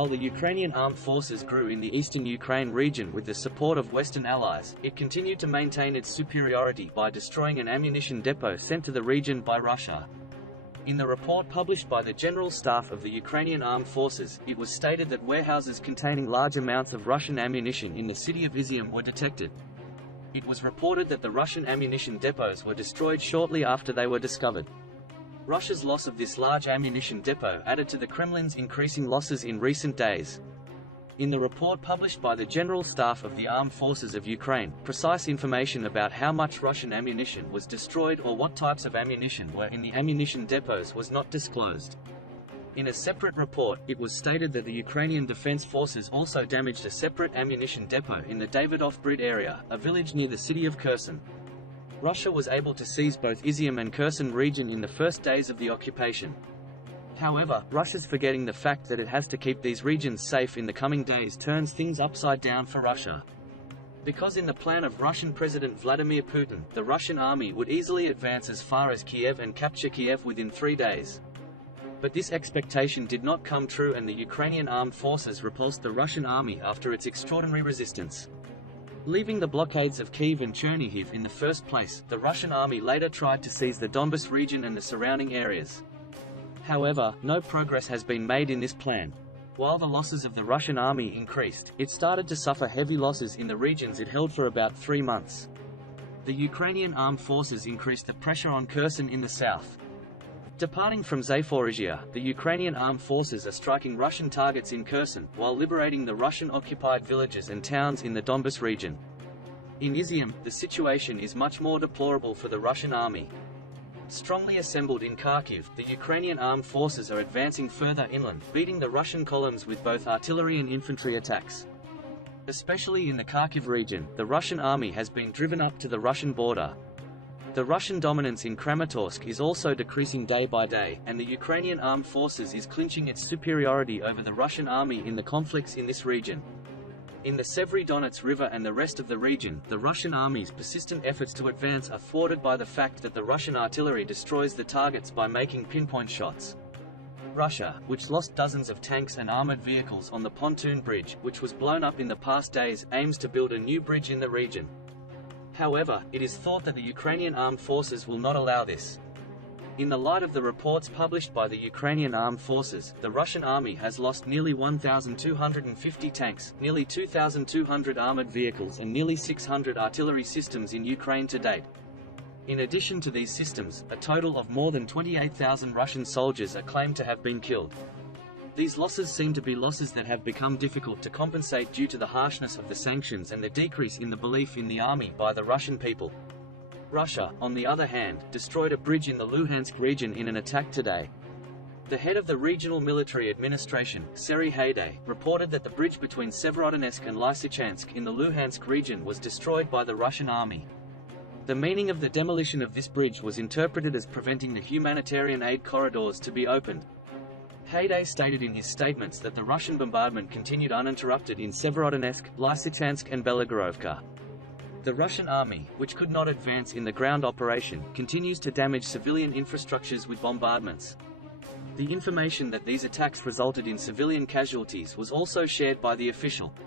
While the Ukrainian armed forces grew in the eastern Ukraine region with the support of Western allies, it continued to maintain its superiority by destroying an ammunition depot sent to the region by Russia. In the report published by the General Staff of the Ukrainian Armed Forces, it was stated that warehouses containing large amounts of Russian ammunition in the city of Izium were detected. It was reported that the Russian ammunition depots were destroyed shortly after they were discovered. Russia's loss of this large ammunition depot added to the Kremlin's increasing losses in recent days. In the report published by the General Staff of the Armed Forces of Ukraine, precise information about how much Russian ammunition was destroyed or what types of ammunition were in the ammunition depots was not disclosed. In a separate report, it was stated that the Ukrainian Defense Forces also damaged a separate ammunition depot in the Davidov-Brid area, a village near the city of Kherson. Russia was able to seize both Izium and Kherson region in the first days of the occupation. However, Russia's forgetting the fact that it has to keep these regions safe in the coming days turns things upside down for Russia. Because in the plan of Russian President Vladimir Putin, the Russian army would easily advance as far as Kiev and capture Kiev within 3 days. But this expectation did not come true, and the Ukrainian armed forces repulsed the Russian army after its extraordinary resistance. Leaving the blockades of Kyiv and Chernihiv in the first place, the Russian army later tried to seize the Donbas region and the surrounding areas. However, no progress has been made in this plan. While the losses of the Russian army increased, it started to suffer heavy losses in the regions it held for about 3 months. The Ukrainian armed forces increased the pressure on Kherson in the south. Departing from Zaporizhia, the Ukrainian armed forces are striking Russian targets in Kherson, while liberating the Russian-occupied villages and towns in the Donbas region. In Izium, the situation is much more deplorable for the Russian army. Strongly assembled in Kharkiv, the Ukrainian armed forces are advancing further inland, beating the Russian columns with both artillery and infantry attacks. Especially in the Kharkiv region, the Russian army has been driven up to the Russian border. The Russian dominance in Kramatorsk is also decreasing day by day, and the Ukrainian armed forces is clinching its superiority over the Russian army in the conflicts in this region. In the Severodonetsk River and the rest of the region, the Russian army's persistent efforts to advance are thwarted by the fact that the Russian artillery destroys the targets by making pinpoint shots. Russia, which lost dozens of tanks and armored vehicles on the pontoon bridge, which was blown up in the past days, aims to build a new bridge in the region. However, it is thought that the Ukrainian armed forces will not allow this. In the light of the reports published by the Ukrainian armed forces, the Russian army has lost nearly 1,250 tanks, nearly 2,200 armored vehicles and nearly 600 artillery systems in Ukraine to date. In addition to these systems, a total of more than 28,000 Russian soldiers are claimed to have been killed. These losses seem to be losses that have become difficult to compensate due to the harshness of the sanctions and the decrease in the belief in the army by the Russian people. Russia, on the other hand, destroyed a bridge in the Luhansk region in an attack today. The head of the regional military administration, Serhiy Haidai, reported that the bridge between Severodonetsk and Lysychansk in the Luhansk region was destroyed by the Russian army. The meaning of the demolition of this bridge was interpreted as preventing the humanitarian aid corridors to be opened. Haidai stated in his statements that the Russian bombardment continued uninterrupted in Severodonetsk, Lysychansk and Belagorovka. The Russian army, which could not advance in the ground operation, continues to damage civilian infrastructures with bombardments. The information that these attacks resulted in civilian casualties was also shared by the official.